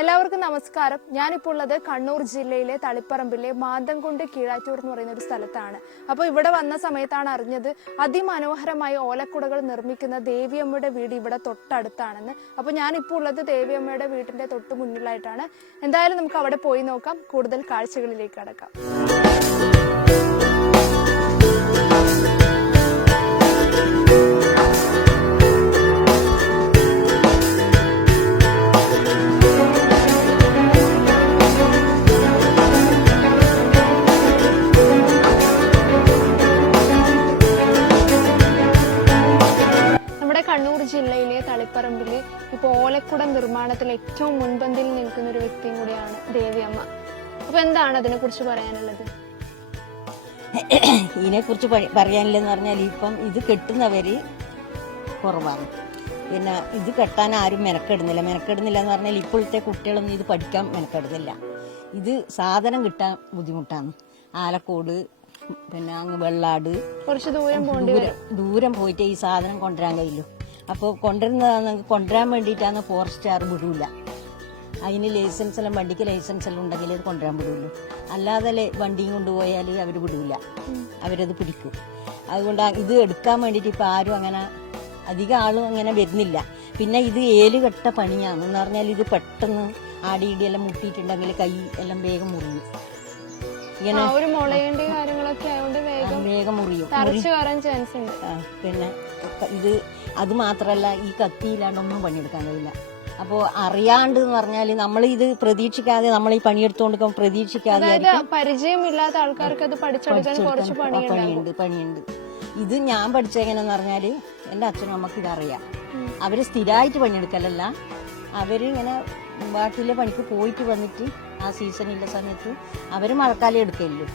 എല്ലാവർക്കും നമസ്കാരം. ഞാനിപ്പോൾ ഉള്ളത് കണ്ണൂർ ജില്ലയിലെ തളിപ്പറമ്പിലെ മാന്തംകുണ്ട് കീഴാറ്റൂർ എന്ന് പറയുന്ന ഒരു സ്ഥലത്താണ്. അപ്പോൾ ഇവിടെ വന്ന സമയത്താണ് അറിഞ്ഞത് അതിമനോഹരമായ ഓലക്കുടകൾ നിർമ്മിക്കുന്ന ദേവിയമ്മയുടെ വീട് ഇവിടെ തൊട്ടടുത്താണെന്ന്. അപ്പോൾ ഞാനിപ്പോൾ ഉള്ളത് ദേവിയമ്മയുടെ വീട്ടിന്റെ തൊട്ട് മുന്നിലായിട്ടാണ്. എന്തായാലും നമുക്ക് അവിടെ പോയി നോക്കാം. കൂടുതൽ കാഴ്ചകളിലേക്ക് കടക്കാം. ഇപ്പോൾ ഓലക്കുട നിർമ്മാണത്തിൽ ഏറ്റവും മുൻപന്തിയിൽ നിൽക്കുന്ന ഒരു വ്യക്തിയും കൂടിയാണ് ദേവിയമ്മ. അപ്പൊ എന്താണ് അതിനെ കുറിച്ച് പറയാനുള്ളത്? ഇതിനെ കുറിച്ച് പറയാനില്ലെന്ന് പറഞ്ഞാൽ ഇപ്പം ഇത് കെട്ടുന്നവര് കുറവാണ്. പിന്നെ ഇത് കെട്ടാൻ ആരും മെനക്കെടുന്നില്ല. മെനക്കെടുന്നില്ല എന്ന് പറഞ്ഞാൽ ഇപ്പോഴത്തെ കുട്ടികളൊന്നും ഇത് പഠിക്കാൻ മെനക്കെടുന്നില്ല. ഇത് സാധനം കിട്ടാൻ ബുദ്ധിമുട്ടാണ്. ആലക്കോട് പിന്നെ അങ്ങ് വെള്ളാട്. കുറച്ച് ദൂരം ദൂരം പോയിട്ട് ഈ സാധനം കൊണ്ടുവരാൻ കഴിയുള്ളൂ. അപ്പോൾ കൊണ്ടുവരുന്നതാണ് കൊണ്ടുവരാൻ വേണ്ടിയിട്ടാണ് സ്റ്റാർ വിടൂല. അതിന് ലൈസൻസ് എല്ലാം വണ്ടിക്ക് ലൈസൻസ് എല്ലാം ഉണ്ടെങ്കിൽ ഇത് കൊണ്ടുവരാൻ വിടുള്ളൂ. അല്ലാതെ വണ്ടിയും കൊണ്ടുപോയാൽ അവർ വിടൂല. അവരത് പിടിക്കും. അതുകൊണ്ട് ഇത് എടുക്കാൻ വേണ്ടിയിട്ട് ഇപ്പം ആരും അങ്ങനെ അധികം ആളും അങ്ങനെ വരുന്നില്ല. പിന്നെ ഇത് ഏൽ കെട്ട പണിയാണ്. എന്ന് പറഞ്ഞാൽ ഇത് പെട്ടെന്ന് ആടിയിടിയെല്ലാം മുട്ടിയിട്ടുണ്ടെങ്കിൽ കൈ എല്ലാം വേഗം മുറിയും. ഇങ്ങനെ വേഗം മുറിയും. പിന്നെ ഇത് അത് മാത്രല്ല ഈ കത്തിയില്ലാണ്ടൊന്നും പണിയെടുക്കാൻ കഴിയില്ല. അപ്പോൾ അറിയാണ്ട് എന്ന് പറഞ്ഞാൽ നമ്മൾ ഇത് പ്രതീക്ഷിക്കാതെ നമ്മൾ ഈ പണിയെടുത്തുകൊണ്ട് പ്രതീക്ഷിക്കാതെ പരിചയമില്ലാത്ത ആൾക്കാർക്ക് അത് പഠിച്ചെടുക്കാൻ കുറച്ച് പണിയുണ്ട് പണിയുണ്ട്. ഇത് ഞാൻ പഠിച്ചെങ്ങനെന്ന് പറഞ്ഞാൽ എന്റെ അച്ഛനും അമ്മയ്ക്ക് ഇതറിയാം അവർ സ്ഥിരമായിട്ട് പണിയെടുക്കലല്ല. അവർ ഇങ്ങനെ വാട്ടിലെ പണിക്ക് പോയിട്ട് വന്നിട്ട് ആ സീസണില്ല സമയത്ത് അവർ മഴക്കാലം എടുക്കല്ലോ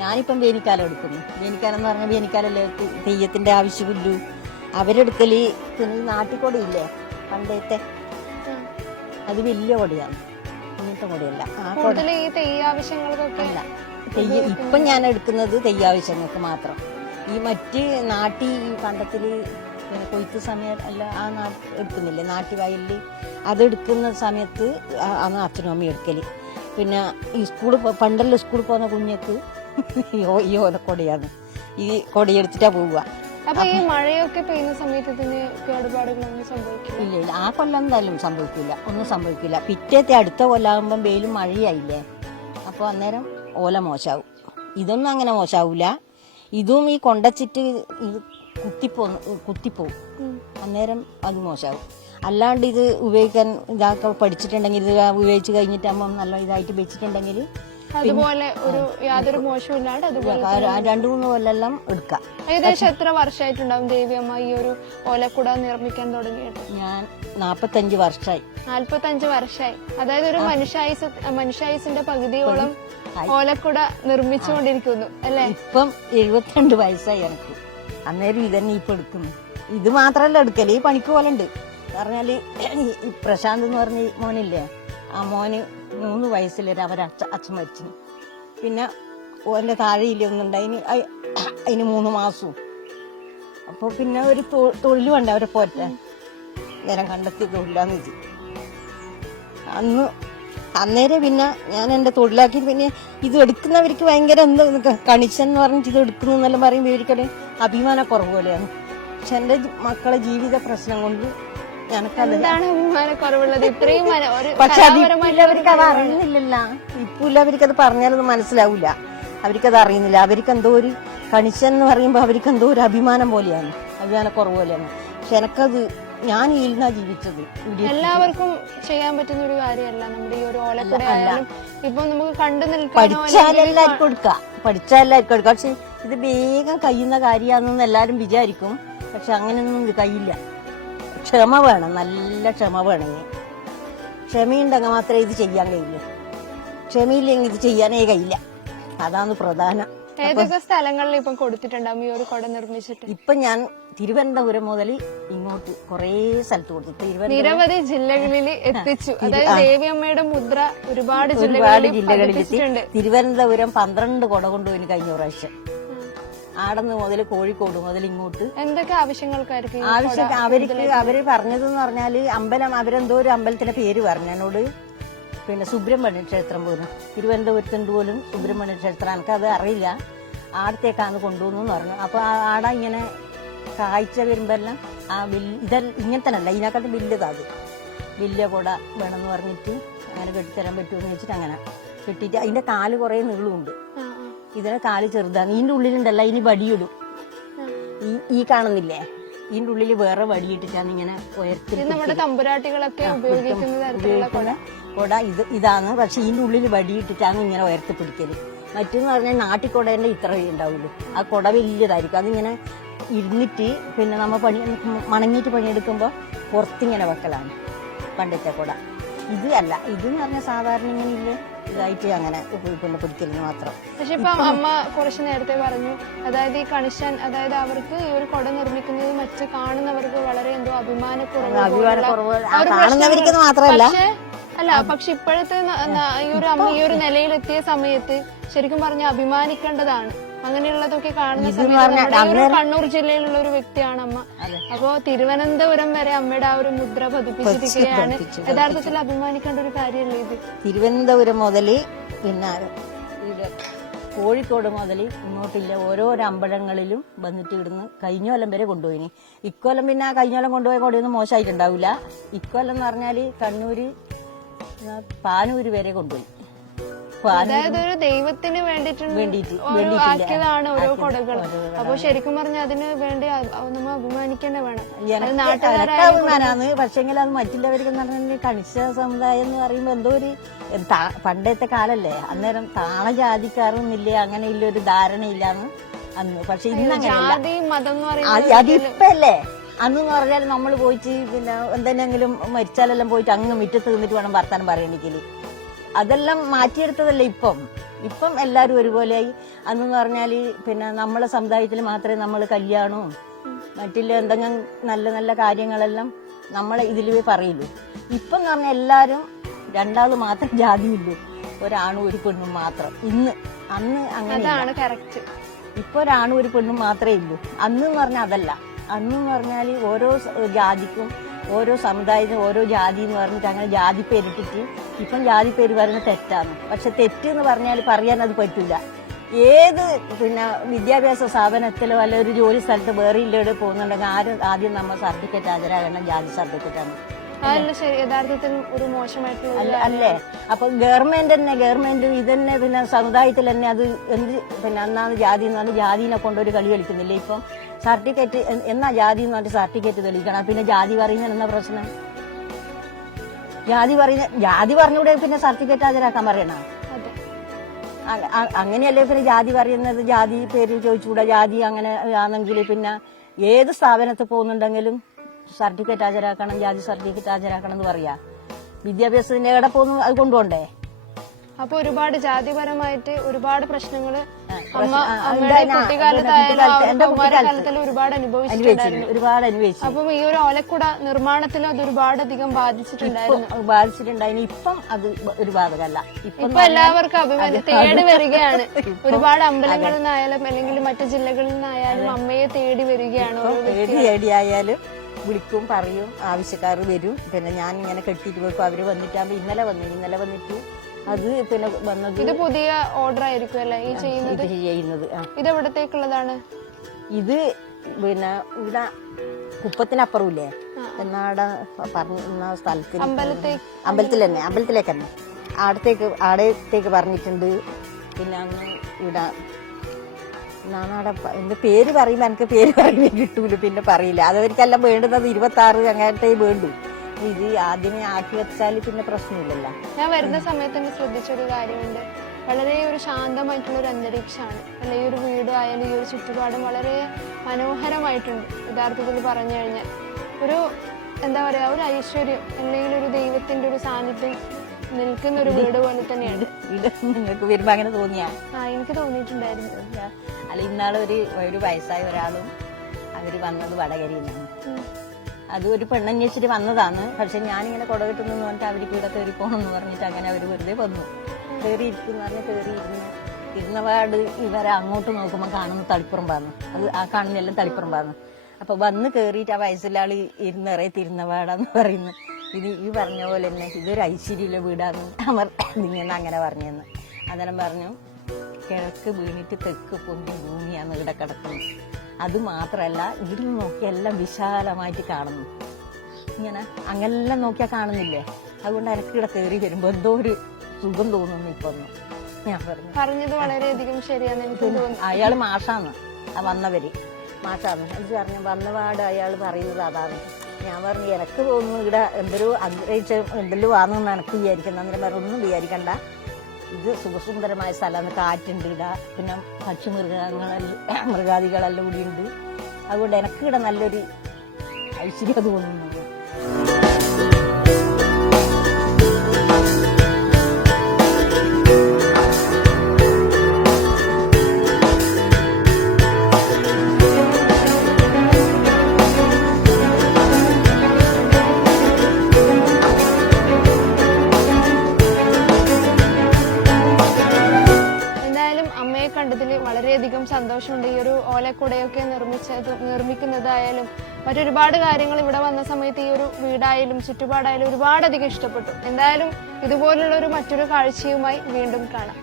ഞാനിപ്പം വേനിക്കാലം എടുക്കുന്നു. വേനിക്കാലം എന്ന് പറഞ്ഞാൽ വേനിക്കാലല്ലേ തെയ്യത്തിന്റെ ആവശ്യമില്ലു. അവരെടുക്കൽ പിന്നെ ഈ നാട്ടിക്കൊടിയില്ലേ? പണ്ടത്തെ. അത് വലിയ കൊടിയാണ്. അങ്ങനത്തെ കൊടിയല്ല. ആ കൊടി കൂടുതൽ ഈ തെയ്യാവശ്യങ്ങൾക്കൊക്കെ അല്ല. തെയ്യ ഇപ്പം ഞാൻ എടുക്കുന്നത് തെയ്യാവശ്യങ്ങൾക്ക് മാത്രം. ഈ മറ്റ് നാട്ടി ഈ കണ്ടത്തിൽ പിന്നെ കൊയ്ത്ത് സമയം അല്ല ആ നാ എടുക്കുന്നില്ലേ? നാട്ടുവയലിൽ അതെടുക്കുന്ന സമയത്ത് ആ- ആണ് അച്ഛനും അമ്മയും എടുക്കൽ. പിന്നെ ഈ സ്കൂളിൽ പണ്ടല്ല സ്കൂളിൽ പോകുന്ന കുഞ്ഞക്ക് ഈ ഓ- ഈ ഓലക്കൊടിയാണ്. ഈ കൊടിയെടുത്തിട്ടാ പോവുക. അപ്പൊ ഈ മഴയൊക്കെ പെയ്യുന്ന സമയത്ത് ഇതിന് കേടുപാടുകളൊന്നും സംഭവിക്കില്ല? ഇല്ല ഇല്ല. ആ കൊല്ലം എന്തായാലും സംഭവിക്കില്ല. ഒന്നും സംഭവിക്കില്ല. പിറ്റേത്തെ അടുത്ത കൊല്ലാകുമ്പം വെയിലും മഴയായില്ലേ? അപ്പോൾ അന്നേരം ഓല മോശാവും. ഇതൊന്നും അങ്ങനെ മോശാവൂല. ഇതും ഈ കൊണ്ടച്ചിട്ട് ഇത് കുത്തിപ്പോ കുത്തിപ്പോവും. അന്നേരം അത് മോശാവും. അല്ലാണ്ട് ഇത് ഉപയോഗിക്കാൻ ഇതാക്കെ പഠിച്ചിട്ടുണ്ടെങ്കിൽ ഇത് ഉപയോഗിച്ച് കഴിഞ്ഞിട്ടാകുമ്പം നല്ല ഇതായിട്ട് വെച്ചിട്ടുണ്ടെങ്കിൽ അതുപോലെ ഒരു യാതൊരു മോശവും ഇല്ലാണ്ട് അതുപോലെ രണ്ടു മൂന്ന് കൊല്ലെല്ലാം എടുക്കാം. ഏകദേശം എത്ര വർഷമായിട്ടുണ്ടാവും ദേവിയമ്മ ഈ ഒരു ഓലക്കുട നിർമ്മിക്കാൻ തുടങ്ങിയിട്ട്? ഞാൻ നാൽപ്പത്തഞ്ച് വർഷമായി നാല്പത്തഞ്ച് വർഷമായി അതായത് ഒരു മനുഷ്യായുസ് മനുഷ്യായുസിന്റെ പകുതിയോളം ഓലക്കുട നിർമ്മിച്ചുകൊണ്ടിരിക്കുന്നു അല്ലെ? ഇപ്പം എഴുപത്തിരണ്ട് വയസ്സായി എനിക്ക്. അന്നേരം ഇതന്നെ ഇപ്പൊ എടുക്കുന്നു. ഇത് മാത്രല്ല എടുക്കൽ. ഈ പണിക്ക് പോലെ ഉണ്ട് പറഞ്ഞാൽ ഈ പ്രശാന്ത് എന്ന് പറഞ്ഞ മോനില്ലേ? ആ മോന് മൂന്ന് വയസ്സിലൊരു അവരച്ഛ അച്ഛ അച്ഛൻ മരിച്ചു. പിന്നെ ഓന്റെ താഴെയില്ല ഒന്നുണ്ടായിന് അതിന് മൂന്ന് മാസവും. അപ്പോൾ പിന്നെ ഒരു തൊഴിൽ വേണ്ട അവരെ പോറ്റാൻ നേരം കണ്ടെത്തി തൊഴിലാന്ന് വെച്ചു അന്ന് അന്നേരം പിന്നെ ഞാൻ എന്റെ തൊഴിലാക്കി പിന്നെ ഇത് എടുക്കുന്നവർക്ക് ഭയങ്കര എന്ത് കണിച്ചെന്ന് പറഞ്ഞിട്ട് ഇത് എടുക്കുന്നു എന്നെല്ലാം പറയുമ്പോൾ ഇവർക്കൊരു അഭിമാനക്കുറവ് പോലെയാണ്. പക്ഷെ എന്റെ മക്കളെ ജീവിത പ്രശ്നം കൊണ്ട് പക്ഷെ അത് കലാപരമായിട്ട് അവർക്ക് അത് അറിയുന്നില്ലല്ല. ഇപ്പൊ അവർക്ക് അത് പറഞ്ഞാലൊന്നും മനസ്സിലാവൂല. അവർക്കത് അറിയുന്നില്ല. അവർക്ക് എന്തോ ഒരു കണിച്ചൻ എന്ന് പറയുമ്പോൾ അവർക്ക് എന്തോ ഒരു അഭിമാനം പോലെയാണ്. അഭിമാനക്കുറവ് പോലെയാണ്. പക്ഷെ എനക്കത് ഞാൻ ഈൽന്നാ ജീവിച്ചത്. എല്ലാവർക്കും ചെയ്യാൻ പറ്റുന്ന ഒരു കാര്യമല്ല. നമ്മുടെ ഈ ഒരു ഓലക്കുട ആയാലും ഇപ്പൊ നമുക്ക് കണ്ടു പഠിച്ചാലെല്ലാവർക്കും എടുക്കാം പഠിച്ചാലെല്ലാവർക്കും എടുക്കാം പക്ഷെ ഇത് വേഗം കഴിയുന്ന കാര്യമാണെന്ന് എല്ലാവരും വിചാരിക്കും. പക്ഷെ അങ്ങനെയൊന്നും ഇത് കഴിയില്ല. ക്ഷമ വേണം. നല്ല ക്ഷമ വേണമെങ്കിൽ. ക്ഷമയുണ്ടെങ്കിൽ മാത്രമേ ഇത് ചെയ്യാൻ കഴിയൂ. ക്ഷമയില്ലെങ്കിൽ ഇത് ചെയ്യാനേ കഴിയില്ല. അതാണ് പ്രധാനം. ഏതൊക്കെ സ്ഥലങ്ങളിൽ ഇപ്പം കൊടുത്തിട്ടുണ്ടാവും ഈ ഒരു കുട നിർമ്മിച്ചിട്ട്? ഇപ്പൊ ഞാൻ തിരുവനന്തപുരം മുതൽ ഇങ്ങോട്ട് കുറേ സ്ഥലത്ത് കൊടുത്തു തിരുവനന്തപുരം നിരവധി ജില്ലകളിൽ എത്തിച്ചു. അതായത് ദേവിയമ്മയുടെ മുദ്ര ഒരുപാട് ഒരുപാട് ജില്ലകളിൽ ജില്ലകളിലെത്തി തിരുവനന്തപുരം പന്ത്രണ്ട് കൊട കൊണ്ടുപോയി കഴിഞ്ഞ പ്രാവശ്യം. ആടന്ന് മുതൽ കോഴിക്കോട് മുതൽ ഇങ്ങോട്ട്. എന്തൊക്കെ ആവശ്യങ്ങൾക്കായിരിക്കും ആവശ്യം അവർക്ക് അവർ പറഞ്ഞതെന്ന് പറഞ്ഞാൽ അമ്പലം അവരെന്തോ ഒരു അമ്പലത്തിന്റെ പേര് പറഞ്ഞു എന്നോട്. പിന്നെ സുബ്രഹ്മണ്യ ക്ഷേത്രം പോലും തിരുവനന്തപുരത്തുണ്ട് പോലും സുബ്രഹ്മണ്യ ക്ഷേത്രം എനിക്കത് അറിയില്ല. ആടത്തേക്കാണ് കൊണ്ടുവന്നു പറഞ്ഞു. അപ്പോൾ ആ ആട ഇങ്ങനെ കാഴ്ച വരുമ്പോഴെല്ലാം ആ ബില്ല് തന്നെ അല്ല ഇതിനെക്കാട്ടും അത്. വലിയ കുട വേണമെന്ന് പറഞ്ഞിട്ട് അങ്ങനെ കെട്ടിത്തരാൻ പറ്റുമെന്ന് വെച്ചിട്ട് അങ്ങനെ കെട്ടിയിട്ട് അതിന്റെ കാൽ കുറേ നീളമുണ്ട്. ഇതിനെ കാൽ ചെറുതാണ്. ഇതിന്റെ ഉള്ളിലുണ്ടല്ല ഇനി വടിയിടും. ഈ ഈ കാണുന്നില്ലേ? ഇതിന്റെ ഉള്ളിൽ വേറെ വടിയിട്ടിട്ടാണ് ഇങ്ങനെ ഉയർത്തി ഇത് നമ്മുടെ തമ്പുരാട്ടികളൊക്കെ ഉപയോഗിക്കുന്ന കുട ഇത് ഇതാണ്. പക്ഷെ ഇതിന്റെ ഉള്ളിൽ വടിയിട്ടിട്ടാണ് ഇങ്ങനെ ഉയർത്തി പിടിക്കൽ മറ്റെന്ന് പറഞ്ഞാൽ നാട്ടിക്കുടേന്റെ ഇത്ര ഉണ്ടാവുള്ളൂ ആ കുട വലിയതായിരിക്കും. അതിങ്ങനെ ഇരുന്നിട്ട് പിന്നെ നമ്മൾ പണി മണങ്ങിയിട്ട് പണിയെടുക്കുമ്പോൾ പുറത്തിങ്ങനെ വെക്കലാണ് പണ്ടത്തെ കുട. ഇത് അല്ല. ഇതെന്ന് പറഞ്ഞാൽ സാധാരണ ഇങ്ങനെ ഇല്ല? ഇതായിട്ട് അങ്ങനെ പിന്നെ പിടിക്കലിന് മാത്രം. പക്ഷെ ഇപ്പൊ അമ്മ കുറച്ച് നേരത്തെ പറഞ്ഞു. അതായത് ഈ കണിശൻ അതായത് അവർക്ക് ഈ ഒരു കൊട നിർമ്മിക്കുന്നത് മറ്റ് കാണുന്നവർക്ക് വളരെ എന്തോ അഭിമാനക്കുറവ്. അഭിമാനക്കുറവ് കാണുന്നവർക്ക് മാത്രമല്ല. അല്ല പക്ഷെ ഇപ്പോഴത്തെ ഈ ഒരു അമ്മ ഈ ഒരു നിലയിലെത്തിയ സമയത്ത് ശരിക്കും പറഞ്ഞ അഭിമാനിക്കേണ്ടതാണ്. അങ്ങനെയുള്ളതൊക്കെ കാണുന്ന സമയത്ത് കണ്ണൂർ ജില്ലയിലുള്ള ഒരു വ്യക്തിയാണ് അമ്മ. അപ്പോ തിരുവനന്തപുരം വരെ അമ്മയുടെ ആ ഒരു മുദ്ര പതിപ്പിച്ചിരിക്കുകയാണ്. പതിപ്പിച്ചു, യഥാർത്ഥത്തിൽ അഭിമാനിക്കേണ്ട ഒരു കാര്യമല്ലേ ഇത്? തിരുവനന്തപുരം മുതൽ പിന്നെ കോഴിക്കോട് മുതൽ ഇങ്ങോട്ടില്ല. ഓരോരോ അമ്പലങ്ങളിലും വന്നിട്ട് ഇവിടുന്ന് കഴിഞ്ഞോലം വരെ കൊണ്ടുപോയിനി. ഇക്കൊല്ലം പിന്നെ ആ കഴിഞ്ഞോലം കൊണ്ടുപോയ കൊടിയൊന്നും മോശമായിട്ടുണ്ടാവില്ല. ഇക്കൊല്ലം എന്ന് പറഞ്ഞാൽ കണ്ണൂര് പാനൂര് വരെ കൊണ്ടുപോയി. അതായത് ഒരു ദൈവത്തിന് വേണ്ടിയിട്ട് വേണ്ടിയിട്ട് ഒരു വേണ്ടിയിട്ടില്ല. ഓരോ കൊടകൾ. അപ്പൊ ശരിക്കും പറഞ്ഞ അതിന് വേണ്ടി നമ്മൾ അഭിമാനിക്കേണ്ട വേണം. നാട്ടുകാരാണ് പക്ഷെങ്കിൽ അത് മറ്റുള്ളവർക്ക് കണിച്ച കണിശ സമുദായം എന്ന് പറയുമ്പോ എന്തോ ഒരു പണ്ടത്തെ കാലല്ലേ. അന്നേരം താണ ജാതിക്കാരൊന്നുമില്ല? അങ്ങനെ ഇല്ല ഒരു ധാരണയില്ലാന്ന് അന്ന്. പക്ഷെ ഇന്ന് ജാതി മതം എന്ന് പറയുന്നത് അതിപ്പല്ലേ? അന്ന് പറഞ്ഞാൽ നമ്മൾ പോയിട്ട് പിന്നെ എന്തെങ്കിലും മരിച്ചാലെല്ലാം പോയിട്ട് അങ്ങ് മുറ്റത്ത് നിന്നിട്ട് വേണം വർത്താനം പറയണെങ്കിൽ അതെല്ലാം മാറ്റിയെടുത്തതല്ലേ ഇപ്പം. ഇപ്പം എല്ലാവരും ഒരുപോലെയായി. അന്നെന്ന് പറഞ്ഞാൽ പിന്നെ നമ്മളെ സമുദായത്തിൽ മാത്രമേ നമ്മൾ കല്യാണവും മറ്റുള്ള എന്തെങ്കിലും നല്ല നല്ല കാര്യങ്ങളെല്ലാം നമ്മളെ ഇതിൽ പറയുള്ളൂ. ഇപ്പം എന്ന് പറഞ്ഞാൽ എല്ലാവരും രണ്ടാൾ മാത്രം ജാതിയുള്ളൂ ഒരാണും ഒരു പെണ്ണും മാത്രം. ഇന്ന് അന്ന് അങ്ങനെ ഇപ്പൊ ഒരാണും ഒരു പെണ്ണും മാത്രമേ ഉള്ളൂ അന്ന് എന്ന് പറഞ്ഞാൽ അതല്ല. അന്ന് എന്ന് പറഞ്ഞാൽ ഓരോ ജാതിക്കും ഓരോ സമുദായത്തിനും ഓരോ ജാതി എന്ന് പറഞ്ഞിട്ട് അങ്ങനെ ജാതി പേരിട്ടിട്ട് ഇപ്പം ജാതി പേര് പറയുന്നത് തെറ്റാണ്. പക്ഷെ തെറ്റ് എന്ന് പറഞ്ഞാൽ പറയാൻ അത് പറ്റില്ല ഏത് പിന്നെ വിദ്യാഭ്യാസ സ്ഥാപനത്തിലോ അല്ലെ ഒരു ജോലി സ്ഥലത്ത് വേറെ ഇല്ലേടെ പോകുന്നുണ്ടെങ്കിൽ ആരും ആദ്യം നമ്മൾ സർട്ടിഫിക്കറ്റ് ഹാജരാകണം ജാതി സർട്ടിഫിക്കറ്റാണ്. ആണ് യഥാർത്ഥത്തിൽ ഒരു മോശമായിട്ടുള്ള അല്ലേ അപ്പൊ ഗവൺമെന്റ് തന്നെ ഗവൺമെന്റ് ഇതന്നെ പിന്നെ സമുദായത്തിൽ തന്നെ അത് എന്ത് പിന്നെ അന്നാണ് ജാതി എന്ന് പറഞ്ഞാൽ ജാതിനെ കൊണ്ടൊരു കളി കളിക്കുന്നില്ലേ ഇപ്പം? സർട്ടിഫിക്കറ്റ് എന്നാ ജാതി എന്ന് പറഞ്ഞിട്ട് സർട്ടിഫിക്കറ്റ് തെളിയിക്കണം. പിന്നെ ജാതി പറയുന്ന എന്നാ പ്രശ്നം? ജാതി പറയുന്ന ജാതി പറഞ്ഞൂടെ പിന്നെ സർട്ടിഫിക്കറ്റ് ഹാജരാക്കാൻ പറയണം? അങ്ങനെയല്ലേ പിന്നെ ജാതി പറയുന്നത്? ജാതി പേര് ചോദിച്ചുകൂടാ? ജാതി അങ്ങനെ ആണെങ്കിൽ പിന്നെ ഏത് സ്ഥാപനത്തിൽ പോകുന്നുണ്ടെങ്കിലും സർട്ടിഫിക്കറ്റ് ഹാജരാക്കണം ജാതി സർട്ടിഫിക്കറ്റ് ഹാജരാക്കണം എന്ന് പറയാ. വിദ്യാഭ്യാസത്തിന്റെ എവിടെ പോകുന്നു അത് കൊണ്ടുപോണ്ടേ അപ്പൊ ഒരുപാട് ജാതിപരമായിട്ട് ഒരുപാട് പ്രശ്നങ്ങൾ അനുഭവിച്ചിട്ടുണ്ട്. ഒരുപാട് അനുഭവിച്ചു അപ്പം ഈ ഒരു ഓലക്കുട നിർമ്മാണത്തിൽ അത് ഒരുപാട് അധികം ബാധിച്ചിട്ടുണ്ടായിരുന്നു. ബാധിച്ചിട്ടുണ്ടായിരുന്നു ഇപ്പം അത് ഒരു ബാധകല്ല ഇപ്പം എല്ലാവർക്കും അഭിമാനം തേടി വരികയാണ്. ഒരുപാട് അമ്പലങ്ങളിൽ നിന്നായാലും അല്ലെങ്കിൽ മറ്റു ജില്ലകളിൽ നിന്നായാലും അമ്മയെ തേടി വരികയാണ് തേടി ഏത് ഏടിയായാലും വിളിക്കും പറയും ആവശ്യക്കാർ വരും. പിന്നെ ഞാൻ ഇങ്ങനെ കെട്ടിയിട്ട് വെക്കും അവർ വന്നിട്ടാകുമ്പോ ഇന്നലെ വന്നു ഇന്നലെ വന്നിട്ട് അത് പിന്നെ വന്നത് ഇത് പുതിയ ഓർഡർ ആയിരിക്കും അല്ലേ? ഈ ചെയ്യുന്നത്? ഇത് ചെയ്യുന്നത് ആ. ഇത് എവിടത്തേക്കുള്ളതാണ്? ഇത് പിന്നെ ഇവിടെ കുപ്പത്തിനപ്പുറമില്ലേ? എന്നാടെ പറഞ്ഞ സ്ഥലത്ത് അമ്പലത്തേക്ക്. അമ്പലത്തിൽ തന്നെ അമ്പലത്തിലേക്ക് തന്നെ. ആടത്തേക്ക് ആടത്തേക്ക് പറഞ്ഞിട്ടുണ്ട്. പിന്നെ അങ്ങ് ഇവിടെ നാണാടെ എന്റെ പേര് പറയുമ്പോ എനിക്ക് പേര് പറയുമ്പോൾ കിട്ടൂല പിന്നെ പറയില്ല. അതവർക്കെല്ലാം വേണ്ടുന്നത് ഇരുപത്തി ആറ് അങ്ങനത്തെ വേണ്ടു. ഇത് ആദ്യമേ ആക്കി വെച്ചാൽ പിന്നെ പ്രശ്നമില്ലല്ലോ. ഞാൻ വരുന്ന സമയത്ത് തന്നെ ശ്രദ്ധിച്ചൊരു കാര്യമുണ്ട്. വളരെ ഒരു ശാന്തമായിട്ടുള്ള ഒരു അന്തരീക്ഷമാണ്. അല്ല ഈ ഒരു വീട് ആയാലും ഈ ഒരു ചുറ്റുപാടും വളരെ മനോഹരമായിട്ടുണ്ട് യഥാർത്ഥത്തിൽ പറഞ്ഞു കഴിഞ്ഞാൽ. ഒരു എന്താ പറയാ ഒരു ഐശ്വര്യം അല്ലെങ്കിൽ ഒരു ദൈവത്തിന്റെ ഒരു സാന്നിധ്യം നിൽക്കുന്ന ഒരു വീട് പോലെ തന്നെയാണ്. നിങ്ങൾക്ക് വരുമ്പോ അങ്ങനെ തോന്നിയാ? ആ എനിക്ക് തോന്നിയിട്ടുണ്ടായിരുന്നു. അല്ല ഇന്നാളൊരു ഒരു വയസ്സായ ഒരാളും അവർ വന്നത് വടകരിയിലാണ്. അത് ഒരു പെണ്ണന്വേഷിച്ചിട്ട് വന്നതാണ്. പക്ഷെ ഞാനിങ്ങനെ കൊടകെട്ടുന്നു പറഞ്ഞിട്ട് അവർക്ക് ഇവിടെ കയറി പോകണമെന്ന് പറഞ്ഞിട്ട് അങ്ങനെ അവർ വെറുതെ വന്നു. കയറി ഇരിക്കുന്നു പറഞ്ഞ് കയറി ഇരുന്ന ഇരുന്നപാട് ഇവരെ അങ്ങോട്ട് നോക്കുമ്പോൾ കാണുന്ന തളിപ്പുറമ്പാന്ന്. അത് ആ കാണുന്ന എല്ലാം തളിപ്പുറമ്പാന്ന്. അപ്പൊ വന്ന് കയറിയിട്ട് ആ വയസ്സിലാൾ ഇരുന്നിറയെ തിരുന്നപാടാന്ന് പറയുന്നു. ഇത് ഈ പറഞ്ഞ പോലെ തന്നെ ഇതൊരു ഐശ്വര്യമുള്ള വീടാന്ന് അവർ നിങ്ങനെ അങ്ങനെ പറഞ്ഞെന്ന് അന്നേരം പറഞ്ഞു കിഴക്ക് വീണിട്ട് തെക്ക് പൊന്തി ഭൂമിയാണ് ഇവിടെ കിടക്കുന്നത് അത് മാത്രമല്ല ഇവിടുന്ന് നോക്കി എല്ലാം വിശാലമായിട്ട് കാണുന്നു. ഇങ്ങനെ അങ്ങെല്ലാം നോക്കിയാൽ കാണുന്നില്ലേ? അതുകൊണ്ട് എനിക്ക് ഇവിടെ കയറി വരുമ്പോൾ എന്തോ ഒരു സുഖം തോന്നുന്നു ഇപ്പൊ ഞാൻ പറഞ്ഞു. പറഞ്ഞത് വളരെയധികം ശരിയാണ് എനിക്ക് മാഷാന്ന്. ആ വന്നവര്. മാഷാന്ന്. എനിക്ക് പറഞ്ഞു വന്നപാട് അയാൾ പറയുന്നത് അതാണ്. ഞാൻ പറഞ്ഞു എനക്ക് തോന്നുന്നു ഇവിടെ എന്തൊരു ആഗ്രഹിച്ച എന്തെല്ലാം ആണെന്ന് എനക്ക് വിചാരിക്കുന്ന അന്നേരം പറഞ്ഞു ഒന്നും വിചാരിക്കണ്ട. ഇത് സുഖസുന്ദരമായ സ്ഥലമാണ്. കാറ്റുണ്ട് ഇവിടെ. പിന്നെ പക്ഷി മൃഗങ്ങളെല്ലാം മൃഗാദികളെല്ലാം കൂടി ഉണ്ട് അതുകൊണ്ട് എനിക്കിവിടെ നല്ലൊരു ഐശ്വര്യം തോന്നുന്നു സന്തോഷമുണ്ട്. ഈ ഒരു ഓലക്കുടയൊക്കെ നിർമ്മിച്ചത് നിർമ്മിക്കുന്നതായാലും മറ്റൊരുപാട് കാര്യങ്ങൾ ഇവിടെ വന്ന സമയത്ത് ഈ ഒരു വീടായാലും ചുറ്റുപാടായാലും ഒരുപാടധികം ഇഷ്ടപ്പെട്ടു. എന്തായാലും ഇതുപോലുള്ള ഒരു മറ്റൊരു കാഴ്ചയുമായി വീണ്ടും കാണാം.